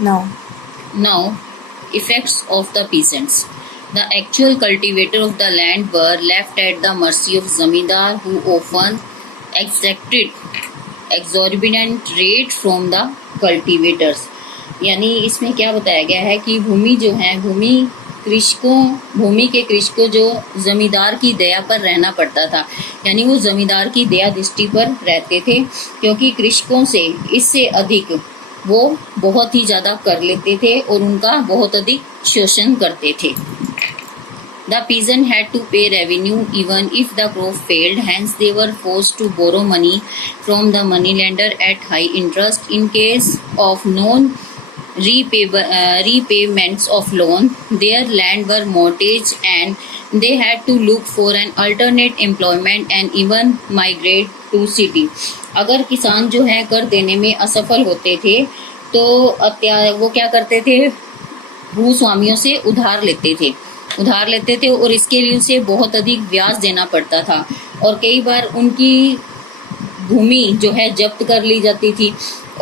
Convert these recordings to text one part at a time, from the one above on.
Now, Now, effects of the peasants. The actual cultivator of the land were left at the mercy of zamindar, who often exacted exorbitant rate from the cultivators. यानी इसमें क्या बताया गया है कि भूमि जो है, भूमि के कृषकों जो जमींदार की दया पर रहना पड़ता था, यानी वो जमींदार की दया दृष्टि पर रहते थे, क्योंकि कृषकों से इससे अधिक वो बहुत ही ज़्यादा कर लेते थे और उनका बहुत अधिक शोषण करते थे. The peasant had to pay revenue even if the crop failed, hence they were forced to borrow money from the moneylender at high interest. In case of repayments of loan, their land were mortgaged and they had to look for an alternate employment and even migrate to city. अगर किसान जो है कर देने में असफल होते थे तो वो क्या करते थे, भूस्वामियों से उधार लेते थे और इसके लिए उसे बहुत अधिक ब्याज देना पड़ता था और कई बार उनकी भूमि जो है जब्त कर ली जाती थी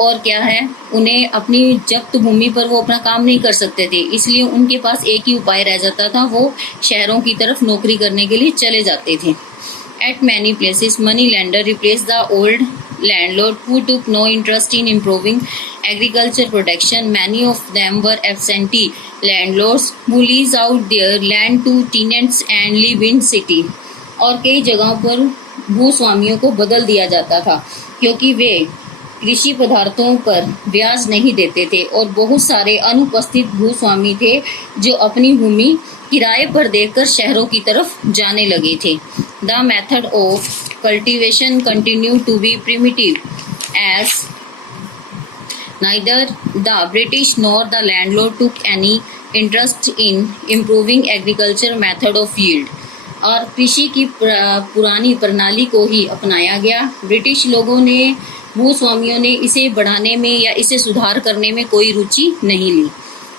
और क्या है, उन्हें अपनी जब्त भूमि पर वो अपना काम नहीं कर सकते थे, इसलिए उनके पास एक ही उपाय रह जाता था, वो शहरों की तरफ नौकरी करने के लिए चले जाते थे. At many places, money lender replaced the old landlord who took no interest in improving agriculture production. Many of them were absentee landlords who lease out their land to tenants and live in city. और कई जगहों पर भूस्वामियों को बदल दिया जाता था क्योंकि वे कृषि पदार्थों पर ब्याज नहीं देते थे और बहुत सारे अनुपस्थित भूस्वामी थे जो अपनी भूमि किराए पर देकर शहरों की तरफ जाने लगे थे. The method of cultivation continued to be primitive as neither the British nor the landlord took any interest in improving agriculture method of yield. और कृषि की पुरानी प्रणाली को ही अपनाया गया. ब्रिटिश लोगों ने, भूस्वामियों ने इसे बढ़ाने में या इसे सुधार करने में कोई रुचि नहीं ली.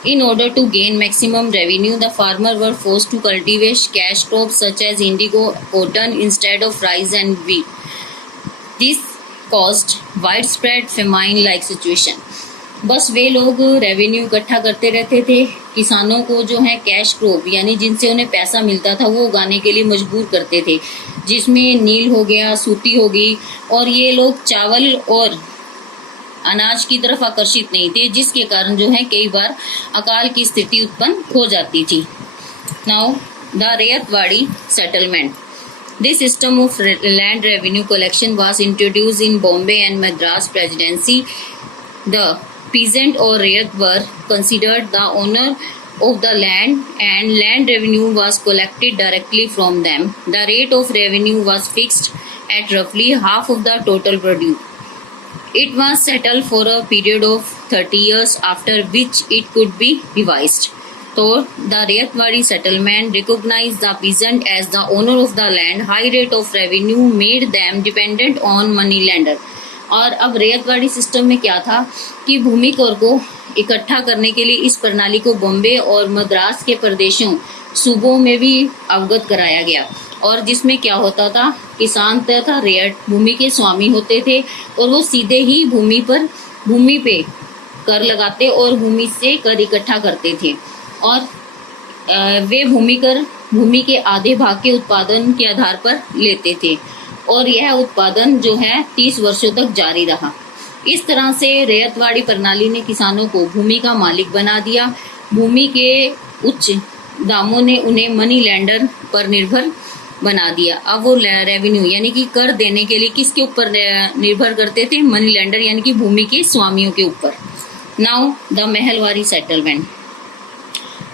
In order to gain maximum revenue, the farmers were forced to cultivate cash crops such as indigo, cotton instead of rice and wheat. This caused widespread famine-like situation. बस वे लोग रेवेन्यू इकट्ठा करते रहते थे, किसानों को जो है कैश क्रॉप यानी जिनसे उन्हें पैसा मिलता था वो उगाने के लिए मजबूर करते थे, जिसमें नील हो गया, सूती होगी, और ये लोग चावल और अनाज की तरफ आकर्षित नहीं थे, जिसके कारण जो है कई बार अकाल की स्थिति उत्पन्न हो जाती थी. Now the ryotwari settlement. This system of land revenue collection was introduced in Bombay and Madras presidency. The peasant or rayat were considered the owner of the land and land revenue was collected directly from them. The rate of revenue was fixed at roughly half of the total produce. It was settled for a period of 30 years, after which it could be revised. So, the Rayatwadi settlement recognized the peasant as the owner of the land. High rate of revenue made them dependent on moneylender. और अब ryotwari system में क्या था कि भूमि कर को इकट्ठा करने के लिए इस प्रणाली को बॉम्बे और मद्रास के प्रदेशों सूबों में भी अवगत कराया गया, और जिसमें क्या होता था, किसान तथा रैयत भूमि के स्वामी होते थे और वो सीधे ही भूमि पे कर लगाते और भूमि से कर इकट्ठा करते थे और वे भूमि के आधे भाग के उत्पादन के आधार पर लेते थे और यह उत्पादन जो है 30 वर्षों तक जारी रहा. इस तरह से रैयतवाड़ी प्रणाली ने किसानों को भूमि का मालिक बना दिया. भूमि के उच्च दामों ने उन्हें मनी लैंडर पर निर्भर बना दिया. अब वो रेवेन्यू यानी कि कर देने के लिए किसके ऊपर निर्भर करते थे, मनी लैंडर यानी कि भूमि के स्वामियों के ऊपर. Now the Mahalwari settlement.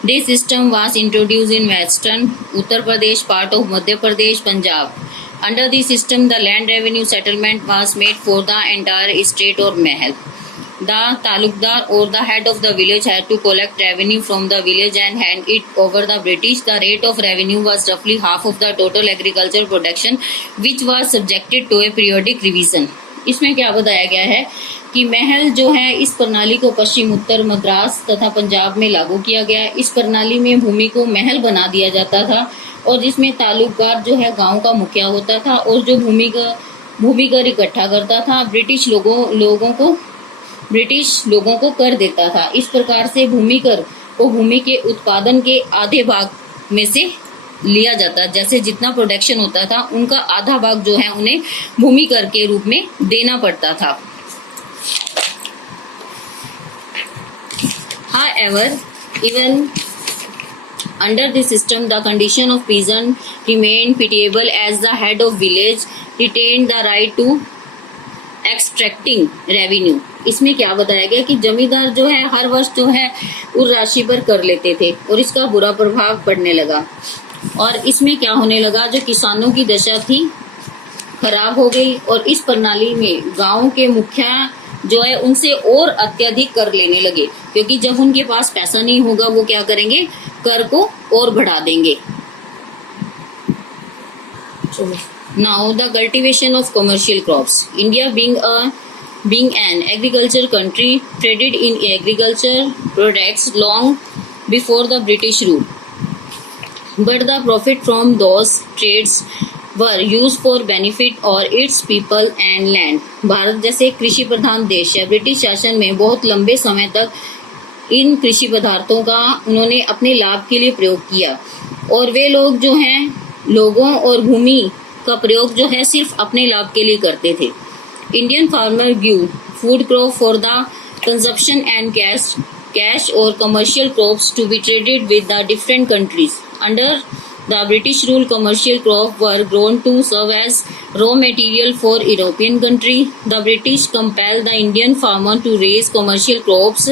This system was introduced in western Uttar Pradesh, part of Madhya Pradesh, Punjab. Under the system, the land revenue settlement was made for the entire state or mahal. The talukdar or the head of the village had to collect revenue from the village and hand it over the British. The rate of revenue was roughly half of the total agricultural production, which was subjected to a periodic revision. इसमें क्या बताया गया है कि महल जो है, इस प्रणाली को पश्चिम उत्तर मद्रास तथा पंजाब में लागू किया गया. इस प्रणाली में भूमि को महल बना दिया जाता था और जिसमें तालुकदार जो है गांव का मुखिया होता था और जो भूमिकर इकट्ठा करता था. ब्रिटिश लोगों को ब्रिटिश लोगों को कर देता था। इस प्रकार से भूमि कर को भूमि के उत्पादन के आधे भाग में से लिया जाता, जैसे जितना प्रोडक्शन होता था उनका आधा भाग जो है उन्हें भूमि कर के रूप में देना पड़ता था। However, even under this system, the condition of peasant remained pitiable as the head of village retained the right to extracting revenue. इसमें क्या बताया गया कि जमींदार जो है हर वर्ष जो है उस राशि पर कर लेते थे और इसका बुरा प्रभाव पड़ने लगा। और इसमें क्या होने लगा, जो किसानों की दशा थी खराब हो गई और इस प्रणाली में गांव के मुखिया जो है उनसे और अत्यधिक कर लेने लगे, क्योंकि जब उनके पास पैसा नहीं होगा वो क्या करेंगे, कर को और बढ़ा देंगे। Now the cultivation of commercial crops. India being an agriculture country traded in agriculture products long before the British rule. But the profit from those trades were used for benefit or its people and land. Bharat जैसे कृषि प्रधान देश है, British शासन में बहुत लंबे समय तक इन कृषि पदार्थों का उन्होंने अपने लाभ के लिए प्रयोग किया और वे लोग जो हैं लोगों और भूमि का प्रयोग जो है सिर्फ अपने लाभ के लिए करते थे। Indian farmer grew food crop for the consumption and cash और commercial crops to be traded with the different countries. Under the British rule, commercial crops were grown to serve as raw material for European country. The British compelled the Indian farmer to raise commercial crops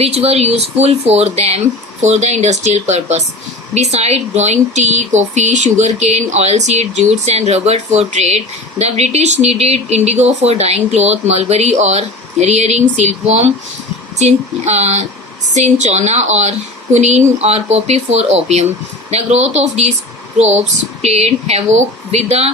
which were useful for them for the industrial purpose. Besides growing tea, coffee, sugarcane, oilseed, jutes and rubber for trade, the British needed indigo for dyeing cloth, mulberry or rearing silkworm, cinchona or quinine or poppy for opium. The growth of these crops played havoc with the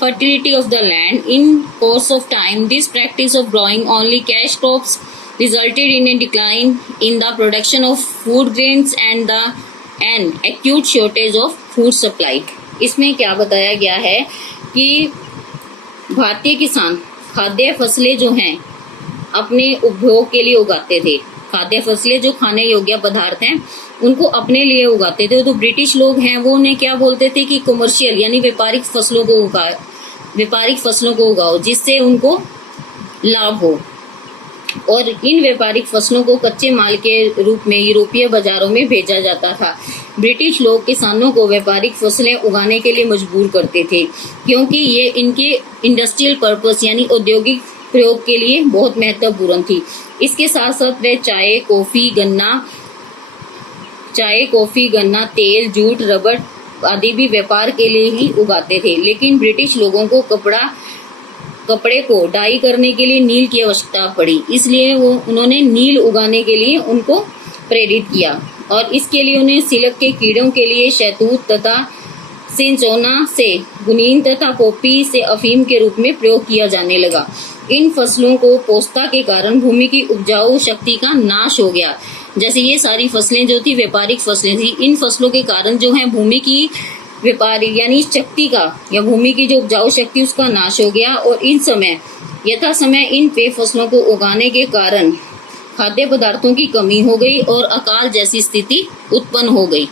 fertility of the land. In course of time, this practice of growing only cash crops resulted in a decline in the production of food grains and an acute shortage of food supply. इसमें क्या बताया गया है कि भारतीय किसान खाद्य फसलें जो हैं अपने उपभोग के लिए उगाते थे। खाद्य फसलें जो खाने योग्य पदार्थ हैं उनको अपने लिए उगाते थे। तो ब्रिटिश लोग हैं वो उन्हें क्या बोलते थे कि कमर्शियल यानी व्यापारिक फसलों को उगाओ जिससे उनको लाभ हो। और इन व्यापारिक फसलों को कच्चे माल के रूप में यूरोपीय बाजारों में भेजा जाता था। ब्रिटिश लोग किसानों को व्यापारिक फसलें उगाने के लिए मजबूर करते थे क्योंकि ये इनके इंडस्ट्रियल पर्पस यानी औद्योगिक प्रयोग के लिए बहुत महत्वपूर्ण थी। इसके साथ साथ वे चाय, कॉफी, गन्ना, तेल, जूट, रबर आदि भी व्यापार के लिए ही उगाते थे। लेकिन ब्रिटिश लोगों को कपड़े को डाई करने के लिए नील की आवश्यकता पड़ी, इसलिए उन्होंने नील उगाने के लिए उनको प्रेरित किया और इसके लिए उन्हें सिल्क के कीड़ों के लिए शहतूत तथा सिंचोना से गुनीन तथा पॉपी से अफीम के रूप में प्रयोग किया जाने लगा। इन फसलों को पोस्ता के कारण भूमि की उपजाऊ शक्ति का नाश हो गया। जैसे ये सारी फसलें जो थी व्यापारिक फसलें थी, इन फसलों के कारण जो है भूमि की व्यापारी यानी शक्ति का या भूमि की जो उपजाऊ शक्ति उसका नाश हो गया और यथा समय इन पेय फसलों को उगाने के कारण खाद्य पदार्थों की कमी हो गई और अकाल जैसी स्थिति उत्पन्न हो गई।